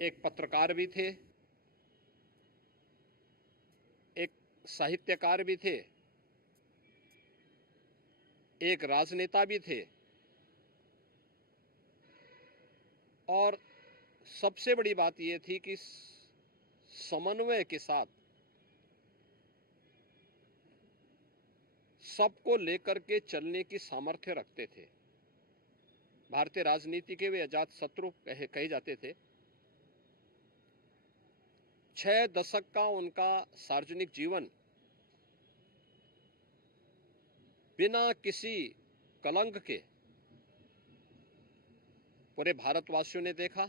एक पत्रकार भी थे, एक साहित्यकार भी थे, एक राजनेता भी थे और सबसे बड़ी बात यह थी कि समन्वय के साथ सबको लेकर के चलने की सामर्थ्य रखते थे। भारतीय राजनीति के वे अजात शत्रु कहे जाते थे। 6 दशक का उनका सार्वजनिक जीवन बिना किसी कलंक के पूरे भारतवासियों ने देखा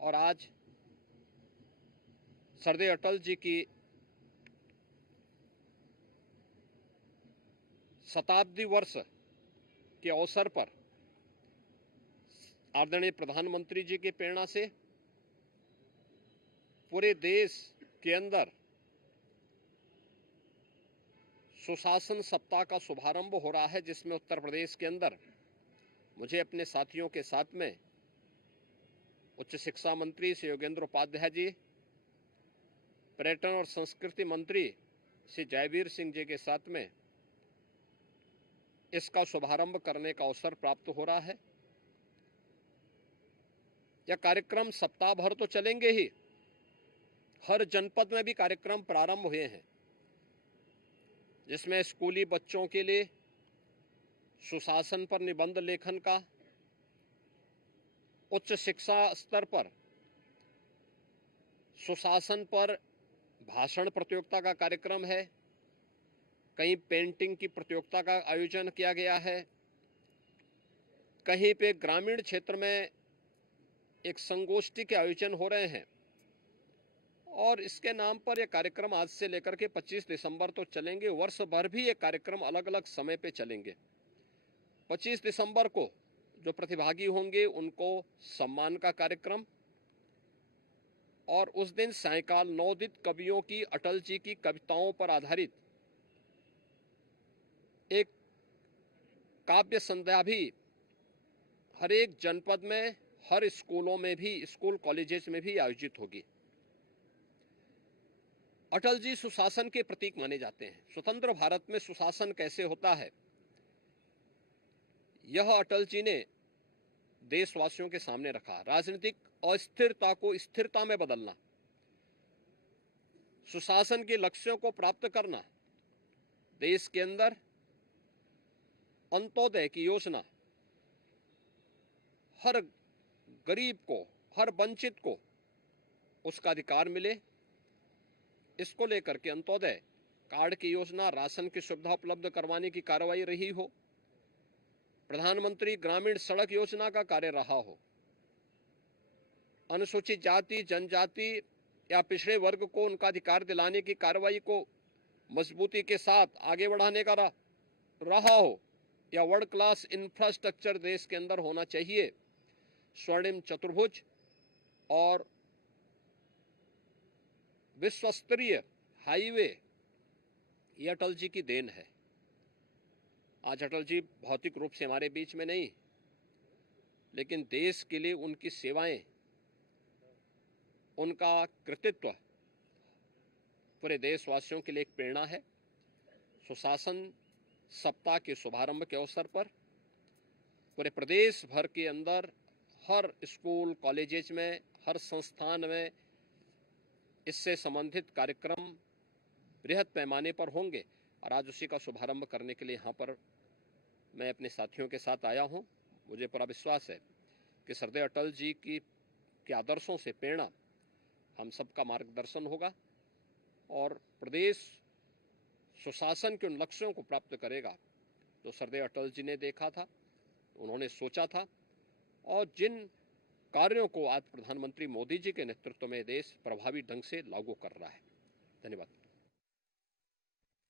और आज सरदेव अटल जी की शताब्दी वर्ष के अवसर पर आदरणीय प्रधानमंत्री जी की प्रेरणा से पूरे देश के अंदर सुशासन सप्ताह का शुभारंभ हो रहा है, जिसमें उत्तर प्रदेश के अंदर मुझे अपने साथियों के साथ में उच्च शिक्षा मंत्री श्री योगेंद्र उपाध्याय जी, पर्यटन और संस्कृति मंत्री श्री जयवीर सिंह जी के साथ में इसका शुभारंभ करने का अवसर प्राप्त हो रहा है। यह कार्यक्रम सप्ताह भर तो चलेंगे ही, हर जनपद में भी कार्यक्रम प्रारंभ हुए हैं, जिसमें स्कूली बच्चों के लिए सुशासन पर निबंध लेखन का, उच्च शिक्षा स्तर पर सुशासन पर भाषण प्रतियोगिता का कार्यक्रम है, कहीं पेंटिंग की प्रतियोगिता का आयोजन किया गया है, कहीं पे ग्रामीण क्षेत्र में एक संगोष्ठी के आयोजन हो रहे हैं और इसके नाम पर यह कार्यक्रम आज से लेकर के 25 दिसंबर तो चलेंगे। वर्ष भर भी ये कार्यक्रम अलग अलग समय पे चलेंगे। 25 दिसंबर को जो प्रतिभागी होंगे उनको सम्मान का कार्यक्रम और उस दिन सायंकाल नवोदित कवियों की अटल जी की कविताओं पर आधारित एक काव्य संध्या भी हर एक जनपद में, हर स्कूलों में भी, स्कूल कॉलेजेस में भी आयोजित होगी। अटल जी सुशासन के प्रतीक माने जाते हैं। स्वतंत्र भारत में सुशासन कैसे होता है, यह अटल जी ने देशवासियों के सामने रखा। राजनीतिक अस्थिरता को स्थिरता में बदलना, सुशासन के लक्ष्यों को प्राप्त करना, देश के अंदर अंत्योदय की योजना हर गरीब को, हर वंचित को उसका अधिकार मिले, इसको लेकर के अंत्योदय कार्ड की योजना, राशन की सुविधा उपलब्ध करवाने की कार्रवाई रही हो, प्रधानमंत्री ग्रामीण सड़क योजना का कार्य रहा हो, अनुसूचित जाति जनजाति या पिछड़े वर्ग को उनका अधिकार दिलाने की कार्रवाई को मजबूती के साथ आगे बढ़ाने का रहा हो, या वर्ल्ड क्लास इंफ्रास्ट्रक्चर देश के अंदर होना चाहिए, स्वर्णिम चतुर्भुज और विश्व स्तरीय हाईवे, ये अटल जी की देन है। आज अटल जी भौतिक रूप से हमारे बीच में नहीं, लेकिन देश के लिए उनकी सेवाएं, उनका कृतित्व पूरे देशवासियों के लिए एक प्रेरणा है। सुशासन सप्ताह के शुभारंभ के अवसर पर पूरे प्रदेश भर के अंदर हर स्कूल कॉलेजेस में, हर संस्थान में इससे संबंधित कार्यक्रम बृहद पैमाने पर होंगे और आज उसी का शुभारंभ करने के लिए यहाँ पर मैं अपने साथियों के साथ आया हूँ। मुझे पूरा विश्वास है कि सरदेव अटल जी के आदर्शों से प्रेरणा हम सबका मार्गदर्शन होगा और प्रदेश सुशासन के उन लक्ष्यों को प्राप्त करेगा जो सरदेव अटल जी ने देखा था, उन्होंने सोचा था और जिन कार्यों को आज प्रधानमंत्री मोदी जी के नेतृत्व में देश प्रभावी ढंग से लागू कर रहा है। धन्यवाद।